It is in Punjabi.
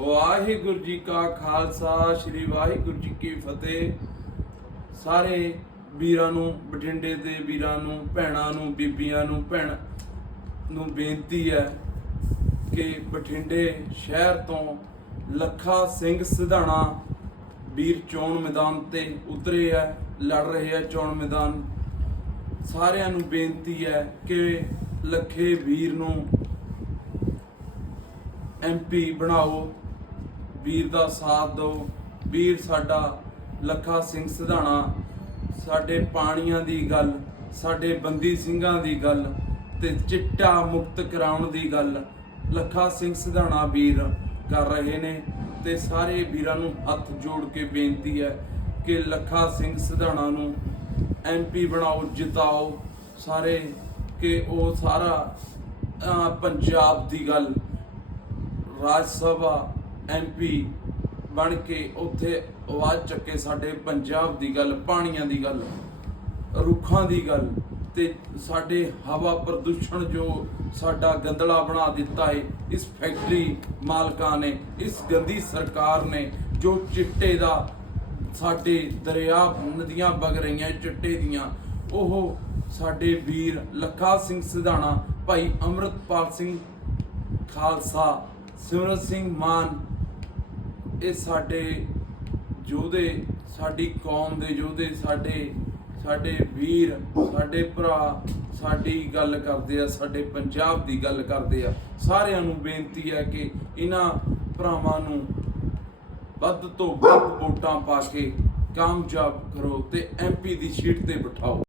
ਵਾਹਿਗੁਰੂ ਜੀ ਕਾ ਖਾਲਸਾ, ਸ੍ਰੀ ਵਾਹਿਗੁਰੂ ਜੀ ਕੀ ਫਤਿਹ। ਸਾਰੇ ਵੀਰਾਂ ਨੂੰ, ਬਠਿੰਡੇ ਦੇ ਵੀਰਾਂ ਨੂੰ, ਭੈਣਾਂ ਨੂੰ, ਬੀਬੀਆਂ ਨੂੰ, ਭੈਣ ਨੂੰ ਬੇਨਤੀ ਹੈ ਕਿ ਬਠਿੰਡੇ ਸ਼ਹਿਰ ਤੋਂ ਲੱਖਾ ਸਿੰਘ ਸਿਧਾਣਾ ਵੀਰ ਚੋਣ ਮੈਦਾਨ ਤੇ ਉਤਰੇ ਹੈ, ਲੜ ਰਹੇ ਹੈ ਚੋਣ ਮੈਦਾਨ। ਸਾਰਿਆਂ ਨੂੰ ਬੇਨਤੀ ਹੈ ਕਿ ਲੱਖੇ ਵੀਰ ਨੂੰ ਐਮਪੀ ਬਣਾਓ। ਵੀਰ ਦਾ ਸਾਥ ਦਿਓ। ਵੀਰ ਸਾਡਾ ਲੱਖਾ ਸਿੰਘ ਸਿਧਾਣਾ, ਸਾਡੇ ਪਾਣੀਆਂ ਦੀ ਗੱਲ, ਸਾਡੇ ਬੰਦੀ ਸਿੰਘਾਂ ਦੀ ਗੱਲ ਤੇ ਚਿੱਟਾ ਮੁਕਤ ਕਰਾਉਣ ਦੀ ਗੱਲ ਲੱਖਾ ਸਿੰਘ ਸਿਧਾਣਾ ਵੀਰ ਕਰ ਰਹੇ ਨੇ ਤੇ ਸਾਰੇ ਵੀਰਾਂ ਨੂੰ ਹੱਥ ਜੋੜ ਕੇ ਬੇਨਤੀ ਹੈ ਕਿ ਲੱਖਾ ਸਿੰਘ ਸਿਧਾਣਾ ਨੂੰ ਐਮਪੀ ਬਣਾਓ, ਜਿਤਾਓ। ਸਾਰੇ ਕਿ ਉਹ ਸਾਰਾ ਪੰਜਾਬ ਦੀ ਗੱਲ, ਰਾਜ ਸਭਾ ਐਮਪੀ ਬਣ ਕੇ ਉੱਥੇ ਆਵਾਜ਼ ਚੱਕੇ ਸਾਡੇ ਪੰਜਾਬ ਦੀ ਗੱਲ, ਪਾਣੀਆਂ ਦੀ ਗੱਲ, ਰੁੱਖਾਂ ਦੀ ਗੱਲ ਤੇ ਸਾਡੇ ਹਵਾ ਪ੍ਰਦੂਸ਼ਣ ਜੋ ਸਾਡਾ ਗੰਦਲਾ ਬਣਾ ਦਿੱਤਾ ਹੈ ਇਸ ਫੈਕਟਰੀ ਮਾਲਕਾਂ ਨੇ, ਇਸ ਗੰਦੀ ਸਰਕਾਰ ਨੇ ਜੋ ਚਿੱਟੇ ਦਾ ਸਾਡੇ ਦਰਿਆ ਨਦੀਆਂ ਵਗ ਰਹੀਆਂ ਚਿੱਟੇ ਦੀਆਂ, ਉਹ ਸਾਡੇ ਵੀਰ ਲੱਖਾ ਸਿੰਘ ਸਿਧਾਣਾ, ਭਾਈ ਅੰਮ੍ਰਿਤਪਾਲ ਸਿੰਘ ਖਾਲਸਾ ਸਿਮਰਨ ਸਿੰਘ ਮਾਨ ਇਹ ਸਾਡੇ ਯੋਧੇ, ਸਾਡੀ ਕੌਮ ਦੇ ਯੋਧੇ, ਸਾਡੇ ਸਾਡੇ ਵੀਰ, ਸਾਡੇ ਭਰਾ, ਸਾਡੀ ਗੱਲ ਕਰਦੇ ਆ, ਸਾਡੇ ਪੰਜਾਬ ਦੀ ਗੱਲ ਕਰਦੇ ਆ। ਸਾਰਿਆਂ ਨੂੰ ਬੇਨਤੀ ਹੈ ਕਿ ਇਹਨਾਂ ਭਰਾਵਾਂ ਨੂੰ ਵੱਧ ਤੋਂ ਵੱਧ ਵੋਟਾਂ ਪਾ ਕੇ ਕਾਮਯਾਬ ਕਰੋ ਤੇ ਐਮਪੀ ਦੀ ਸੀਟ ਤੇ ਬਿਠਾਓ।